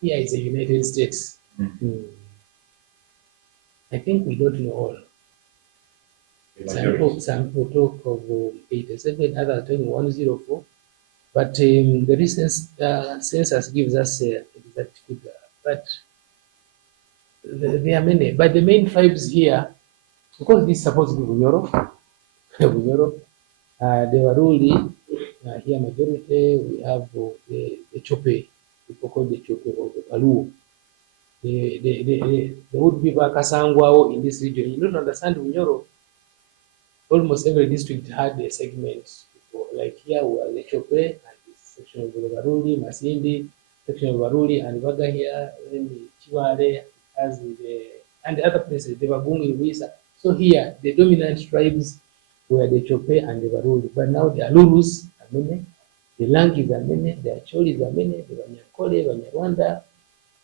Here is the United States. I think we don't know all. Some people talk of 87, others talking 104, but the recent census gives us exact figure. But there are many. But the main tribes here, because this is supposed to be Bunyoro, the Waruli, here majority, we have the Chope, people call the Chope or the Paluo. The would be Bakasangwao in this region. You don't understand Bunyoro. Almost every district had a segment before. Like here we are the Chope, and this section of the Waruli, Masindi, section of Waruli, and Vaga here, then the Chiware, as and the other places, the Bagungi, Wisa. So here, the dominant tribes were the Chope and the Waruli. But now the Alurus are many, the Langis are many, the Acholis are many, the Banyakole, Banyarwanda.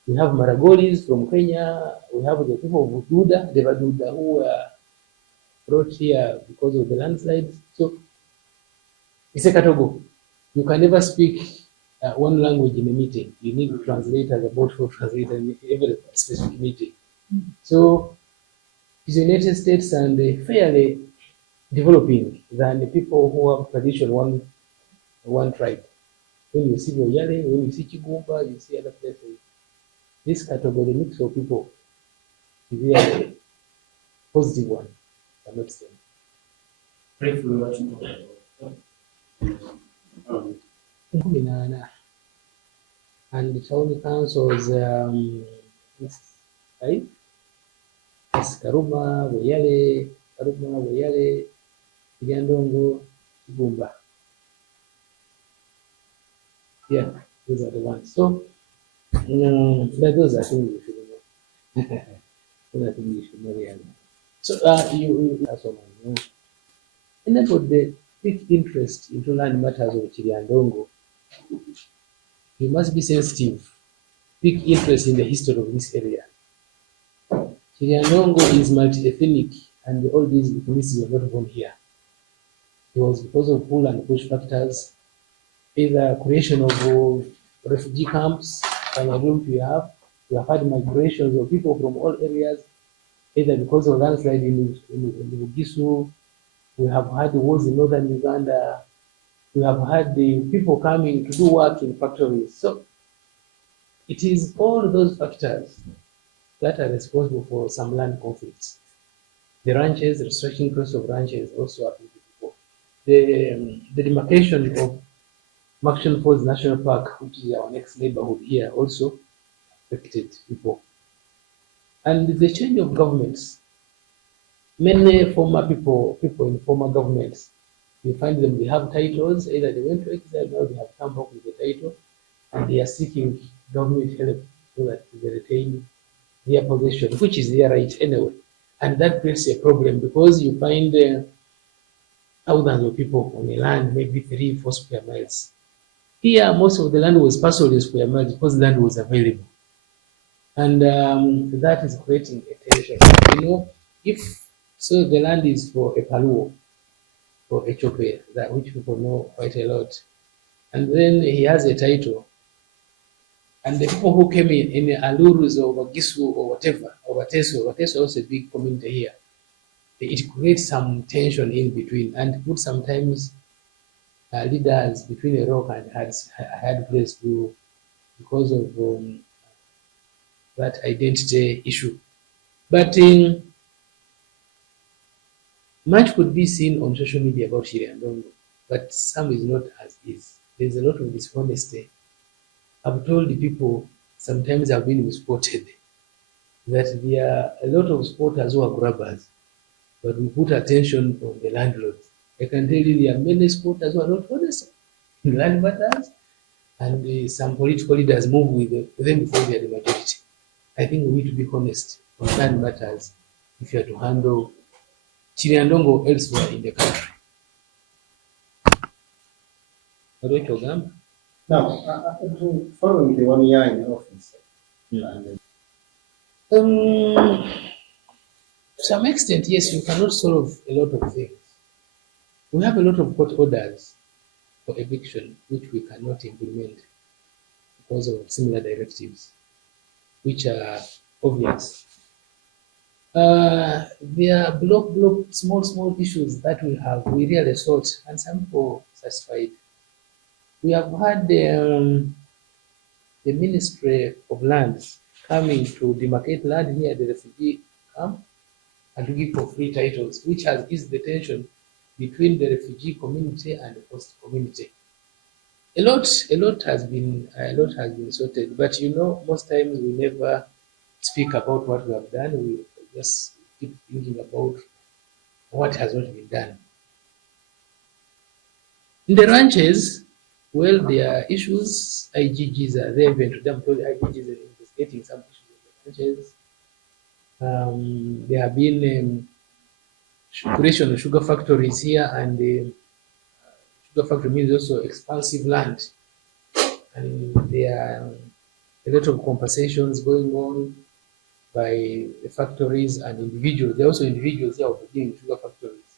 We have Maragolis from Kenya. We have the people of Duda, the Baduda, who were brought here because of the landslides. So it's a Katogo. You can never speak one language in a meeting. You need translators, about 4 translators in every specific meeting. So it's the United States and fairly developing than the people who have tradition one tribe. When you see Boyale, when you see Chigumba, you see other places. This category mix of people is really a positive one. I'm not saying. Briefly, what you talk and the town councils, right? Yes, Karuma, Boyale, Kiryandongo, Kigumba. Yeah, those are the ones. So, those are things you should know. Those are things you should know, really. So, you also know. And then for the big interest into land matters of Kiryandongo, you must be sensitive. Big interest in the history of this area. Kiryandongo is multi-ethnic, and all these ethnicities were not born here. It was because of pull and push factors, either creation of refugee camps, you have had migrations of people from all areas, either because of landslide in Bugisu, we have had wars in northern Uganda, we have had the people coming to do work in factories. So it is all those factors that are responsible for some land conflicts. The ranches, the restriction cost of ranches also affect people. The demarcation of Maction Falls National Park, which is our next neighborhood here, also affected people. And the change of governments, many former people in former governments, you find them, they have titles, either they went to exile, now they have come back with the title, and they are seeking government help so that they retain their position, which is their right anyway. And that creates a problem because you find thousands of people on a land, maybe 3-4 square miles. Here, most of the land was parcel square miles because land was available. And that is creating a tension. You know, if so, the land is for a Paluo, for a Chope, that which people know quite a lot. And then he has a title. And the people who came in the Alurus or Gisu or whatever, or Wateso is also a big community here. It creates some tension in between and put sometimes leaders between a rock and a hard place to because of that identity issue. But much could be seen on social media about Kiryandongo, but some is not as is. There's a lot of dishonesty. I've told the people, sometimes I've been spotted, that there are a lot of spotters who are grabbers, but we put attention on the landlords. I can tell you there are many spotters who are not honest in land matters, and some political leaders move with them because they are the majority. I think we need to be honest on land matters if you are to handle Kiryandongo elsewhere in the country. Now, following the 1 year in office, to some extent, yes, you cannot solve a lot of things. We have a lot of court orders for eviction which we cannot implement because of similar directives. which are obvious. There are small issues that we really sought, and some people satisfied. We have had the Ministry of Lands coming to demarcate land near the refugee camp and to give for free titles, which has eased the tension between the refugee community and the host community. A lot has been sorted, but most times we never speak about what we have done. We just keep thinking about what has not been done. In the ranches, well, there are issues. IGGs are there. I'm told IGGs are investigating some issues in the ranches. There have been creation of sugar factories here, and sugar factory means also expansive land, and there are a lot of compensations going on by the factories and individuals. There are also individuals here operating sugar factories.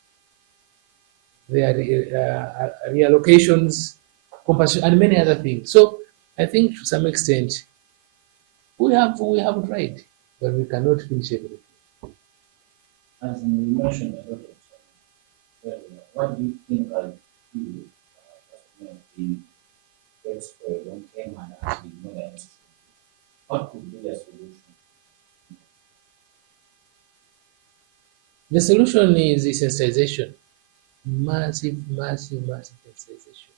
There are reallocations, compensation, and many other things. So I think to some extent we have tried, but we cannot finish everything. As you mentioned a lot of what do you think are the best for a long term and actually more than what could be the solution? The solution is sensitization. Massive sensitization.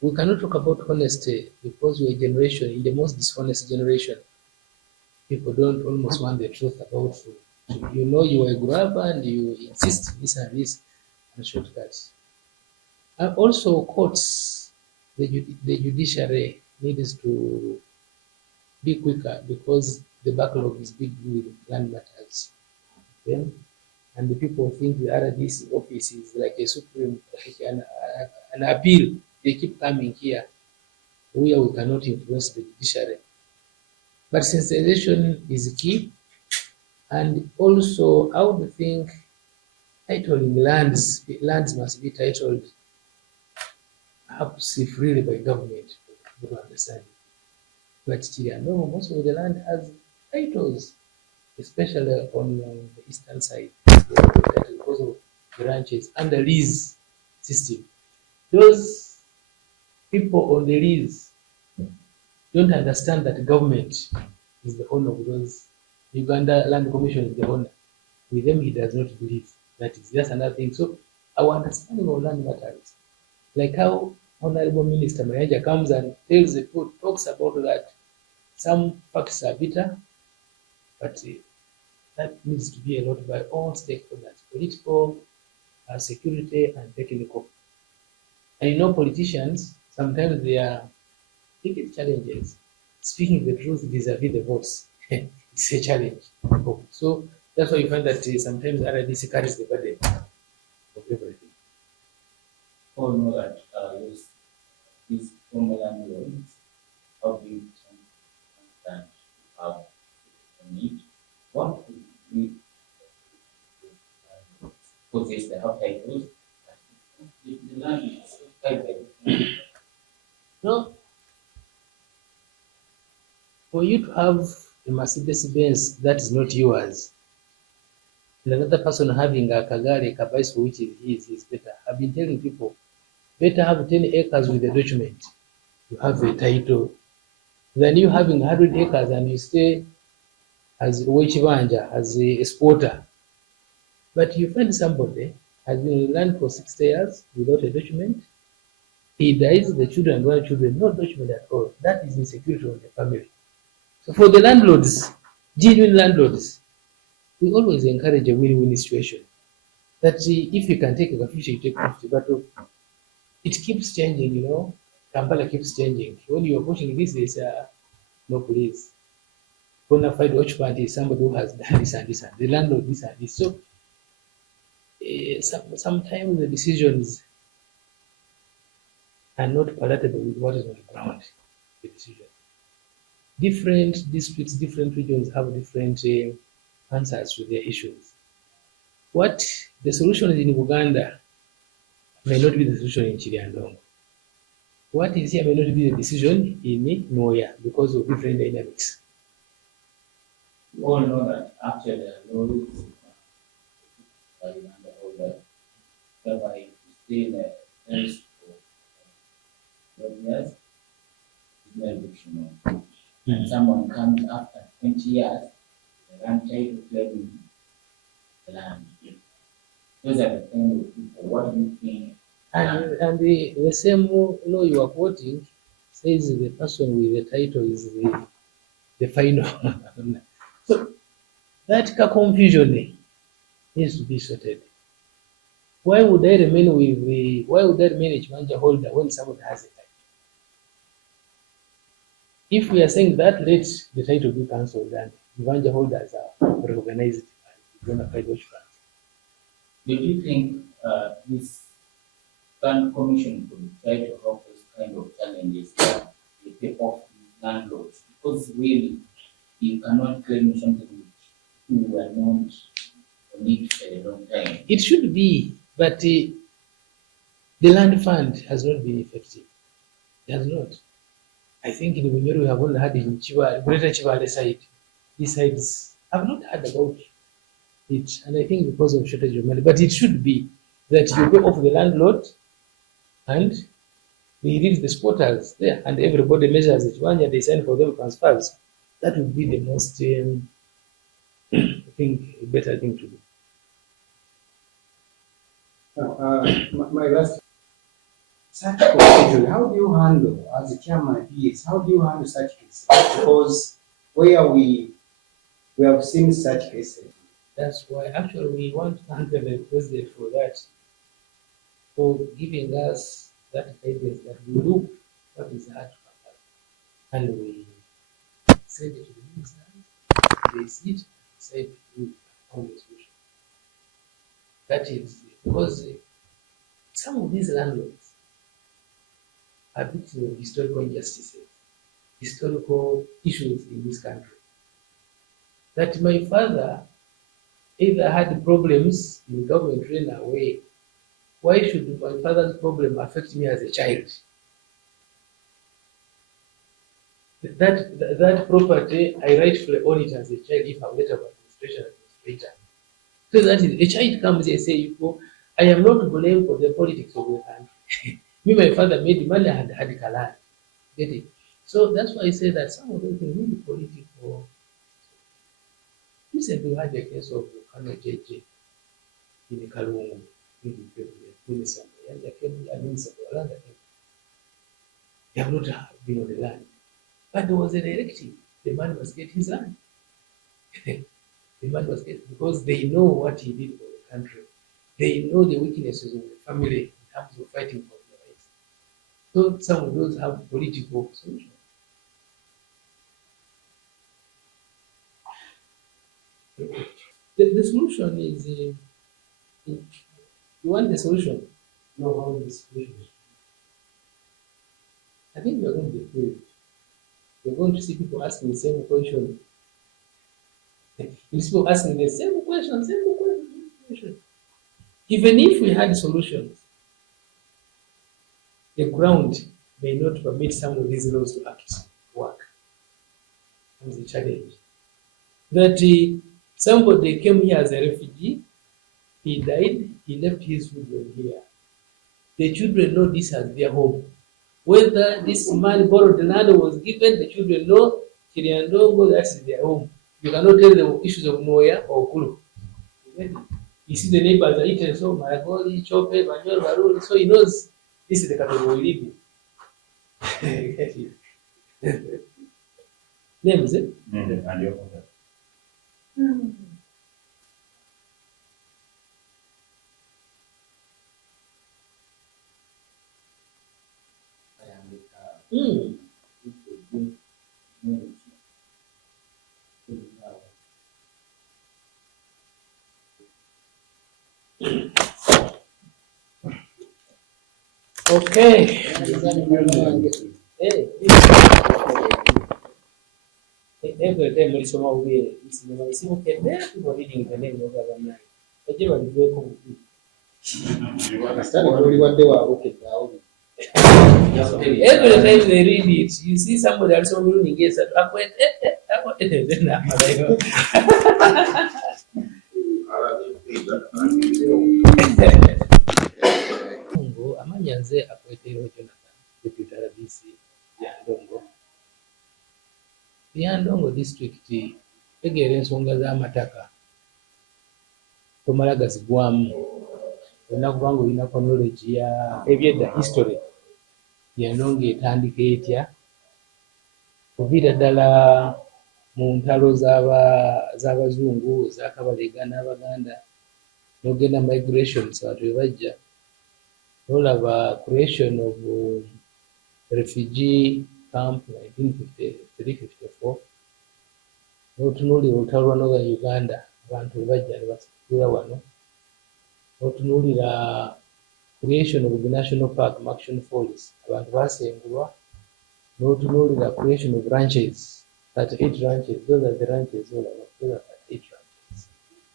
We cannot talk about honesty because we're a generation, in the most dishonest generation. People don't almost want the truth about food. You are a grabber and you insist this and this and shortcuts. And also courts, the judiciary needs to be quicker because the backlog is big with land matters. Then, and the people think the RDC office is like a supreme, like an appeal. They keep coming here where we cannot influence the judiciary. But sensitization is key. And also, I would think titling lands must be titled perhaps freely by government for people to understand. But Kiryandongo, most of the land has titles, especially on the eastern side, because of the ranches and the lease system. Those people on the lease don't understand that government is the owner of those. Uganda Land Commission is the owner. With them, he does not believe. That is just another thing. So our understanding of land matters. Like how Honorable Minister Mayanja comes and tells the court, talks about that some facts are bitter, but that needs to be allowed by all stakeholders, political, security, and technical. And politicians, sometimes they are taking challenges. Speaking the truth vis-a-vis the votes, it's a challenge. So that's why you find that sometimes RDC carries the burden of everything. All know that these former landlords have been and have need. What could we because they have titles, the land is private. No. For you to have a Mercedes Benz that is not yours, and another person having a Kagare, a bicycle which is his, is better. I've been telling people, better have 10 acres with a document. You have a title. Than you having 100 acres and you stay as Wechibanja, as a exporter. But you find somebody has been in land for 60 years without a document. He dies, the children, grandchildren, no document at all. That is insecurity of the family. So for the landlords, genuine landlords, we always encourage a win-win situation. That if you can take a 50, you take 50, but it keeps changing, Kampala keeps changing. When you are pushing this, they say, no, please. Bona fide occupant is somebody who has done this and this, and the landlord this and this. So sometimes the decisions are not palatable with what is on the ground. The decision. Different districts, different regions have different answers to their issues. What the solution is in Uganda may not be the solution in Kiryandongo. what is here may not be the decision in Noya because of different dynamics. We all know that actually there are laws under all that, whereby you stay in a place for 12 years, is no eviction. And someone comes after 20 years, the land title claiming the land. Those are the kind of people. What do you think? And the same law you are quoting says the person with the title is the final. So that confusion needs to be sorted. Why would I remain a Chimanja holder when somebody has a title? If we are saying that, let the title be cancelled and Chimanja holders are recognized and bona fide funds. Do you think this land commission could try to help this kind of challenges that they pay off landlords? Because really, you cannot claim something which you were not on it for a long time. It should be, but the land fund has not been effective. It has not. I think in Bunyoro we have only had in Greater Chivale side. These sides have not heard about it, and I think because of shortage of money. But it should be that you pay off the landlord and they leave the squatters there, and everybody measures it one and they sign for them transfers. That would be the most, I think, better thing to do. My last, such confusion, how do you handle, as a chairman is, how do you handle such cases? Because where we have seen such cases. That's why actually we want to thank the president for that, for giving us that guidance that we look what is hard to happen. And we send it to the ministers, they sit, say we found a solution. That is because some of these landlords are victims of historical injustices, historical issues in this country. That my father either had problems in government ran away. Why should my father's problem affect me as a child? That property, I rightfully own it as a child if I'm later administrator. So that is, a child comes and says, I am not blamed for the politics of the country. Me, my father made money and had a land. Get it? So that's why I say that some of those things need political. Recently, we had a case of Kano JJ in Kalungu, Minister, and they have not been on the land. But there was a directive. The man must get his land. The man must get, because they know what he did for the country. They know the weaknesses of the family in terms of fighting for their rights. So some of those have political solutions. The solution is, you want the solution? No, how the solution is. I think we are going to be free. We're going to see people asking the same question. People asking the same question. Even if we had solutions, the ground may not permit some of these laws to work. That's a challenge. That somebody came here as a refugee, he died, he left his children here. The children know this as their home. Whether this man borrowed the land or was given, the children know Kiryandongo, that's their home. You cannot tell the issues of Noya or Kulu. You see the neighbors are eating, so Maragoli, Chope, Manyor, Barul, so he knows this is the category we live in. Names, eh? And your order. Okay. Every time we saw we people reading the name of government. Understand what they were okay. Every time they read it, you see somebody else reading it, amanya nze akwetero Jonathan deputy RDC Kiryandongo. Kiryandongo district tegeera ensonga z'amataka tomala gazigwamu olina kubanga olinako knowledge ya ebyedda history Kiryandongo etandika etya okuviira ddala mu ntalo z'abazungu zakabalega n'Abaganda n'ogenda migrations abantu bwe bajja n'olaba creation of refugee camp 1953-54 n'otunuulira olutalo lwa Northern Uganda abantu bwe bajja ne basitulira wano n'otunuulira creation of the national park Action Falls abantu baasengulwa n'otunuulira creation of ranches 38 ranches, those are the ranches all over, those are 38 ranches.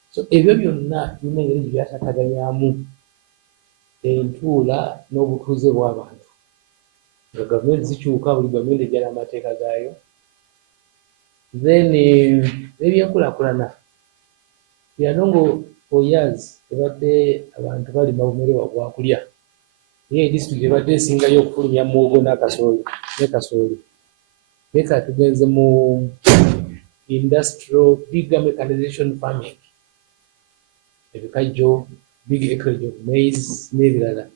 So ebyo byonna birina engeri gye byataataganyamu entuula n'obutuuze bw'abantu nga gavumenti zikyuka buli gavumenti ejja n'amateeka gaayo then ebyenkulaakulana Kiryandongo for years ebadde abantu balima bumere bwagwakulya naye disitulikiti ebadde esingayo okufulumya muwogo ne kasooli leka tugenze mu industrial bigger mechanization farming ebikajjo big acreage of maize n'ebirala.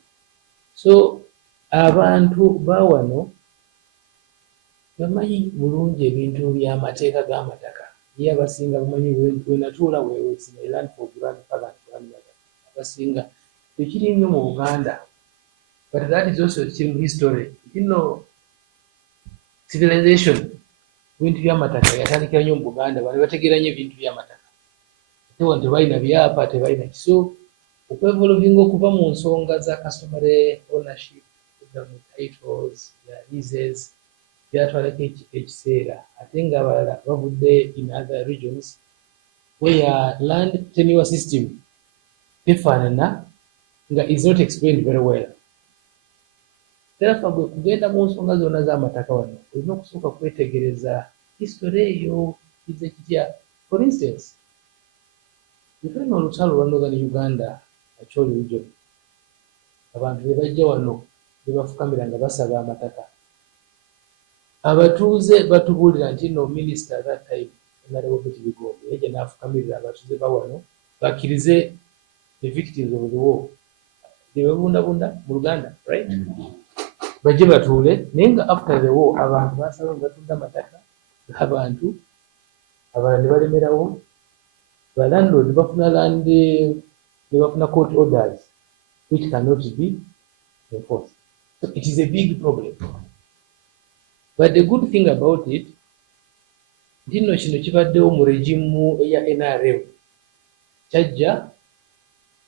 So abantu bawano bamanyi bulungi ebintu by'amateeka g'amataka ye abasinga bamanyi wenatuula it's my land for grandfather abasinga tekiri nnyo mu Buganda but that is also in history civilization bintu by'amataka yatandikira nnyo mu Buganda bali bategeera nnyo ebintu by'amataka ate wano tebalina byapa tebalina kiso okwevoluvinga okuva mu nsonga za customary ownership titles leases byatwalako ekiseera ate ng'abalala bavudde in other regions where land tenure system tefaanana nga is not explained very well. Therefore gwe kugenda mu nsonga zonna z'amataka wano olina okusooka kwetegereza history eyo kize kitya. For instance, tulina olutalo lwa Northern Uganda Acholi region abantu be bajja wano be bafukamira nga basaba amataka abatuuze batubuulira nti no minister that time nalewo kuti bigombe yajja n'afukamirira abatuuze bawano bakkirize the victims of the war bebabundabunda mu Luganda right bajje batuule naye nga after the war abantu basaba nga batunda amataka abantu abalala ne balemerawo balandlord bafuna land ne bafuna court orders which cannot be enforced. So it is a big problem. But the good thing about it, kino kibaddewo mu regimu eya NRM kyajja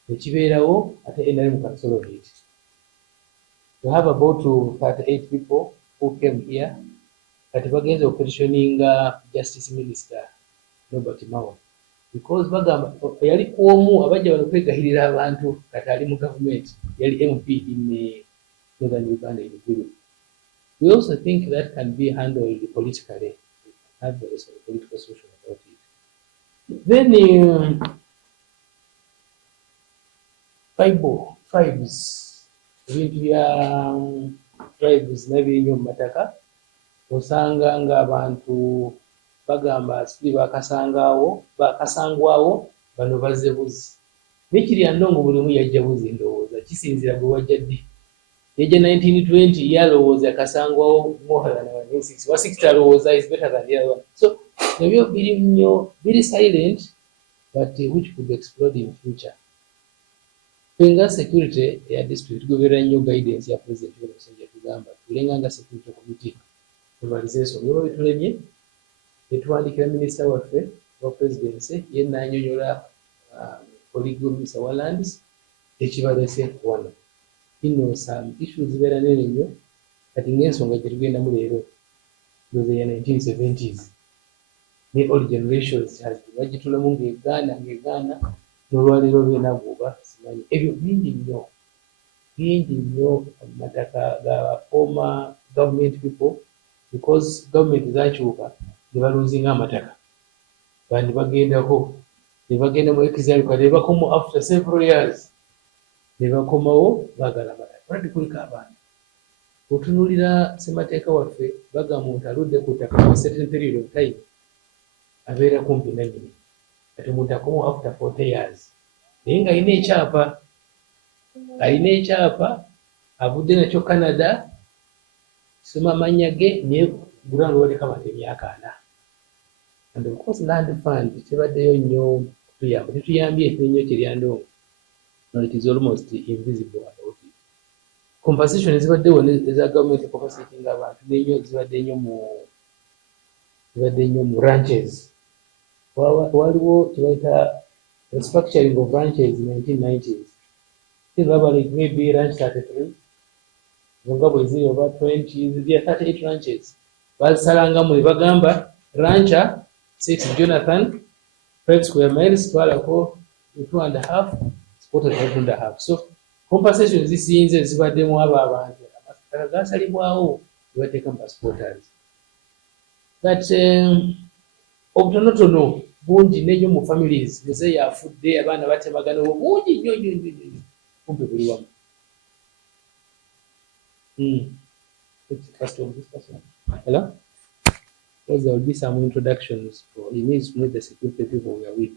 nekibeerawo ate NRM can solve it. We have about 38 people who came here kati bagenze opetitioninga Justice Minister Robert Mao because bagamba yali omu abajja bano kwegahirira abantu kati ali mu government yali MP in Northern Uganda in Gulu. We also think that can be handled politically. Have a political solution about it. Then tribes ebintu bya tribes n'ebinyo mu mataka osanga ng'abantu bagamba siri bakasangwawo bano bazze buzi ne Kiryandongo buli omu yajja buzi ndowooza kisinzira gwe wajja ddi yajja 1920 yalowooza kasangwawo more than 1960 wa 60 alowooza is better than the other one. So ebyo biri nnyo biri silent but which could explode in future. Penga security ya district goberera nnyo guidance ya president y'omusajja tugamba tulenganga security committee tubalize ensonga eba bitulemye netwandikira minisita waffe wa presidency yenna anyonyola polygamist wa lands ekibalese wano some issues zibeera nene nnyo kati ng'ensonga gye tugendamu leero those ya 1970s ne old generations bagitulamu ng'egaana n'olwaleero beenaguuba simanyi ebyo bingi nnyo bingi nnyo amataka ga former government people because government zakyuka ne baluzinga amataka bandi bagendako ne bagenda mu exile ne bakomawo after several years ne bakomawo baagala amataka olwadde kuliko abantu otunulira ssemateeka waffe bagamba omuntu aludde ku ttaka for certain period of time abeera kumpi nannyini kati omuntu akomawo after 40 years naye nga alina ekyapa avudde nakyo Canada soma amannya ge naye gulanga lwaleka abantu emyaka 4 and of course land fund tebaddeyo nnyo kutuyamba tetuyambye nnyo Kiryandongo no it is almost invisible about it. Compensation ezibaddewo eza government compensating abantu nenyo zibadde nnyo mu ranches waliwo kibayita restructuring of ranches in 1990s baba like maybe ranch 33 zonga bwe ziri over 20 there 38 ranches bazisalangamu ne bagamba rancher 6 Jonathan 5 square miles twalako 2.5 supported 2.5 so compensation zisinze zibaddemu abo abantu amasitala gasalibwawo nebateeka mu supporters but obutonotono bungi neyo mu families muze yafudde abaana batemagana bungi nnyo kumbe buli wamu. First of this person. Hello? Because there will be some introductions. He needs to know the security people we are with.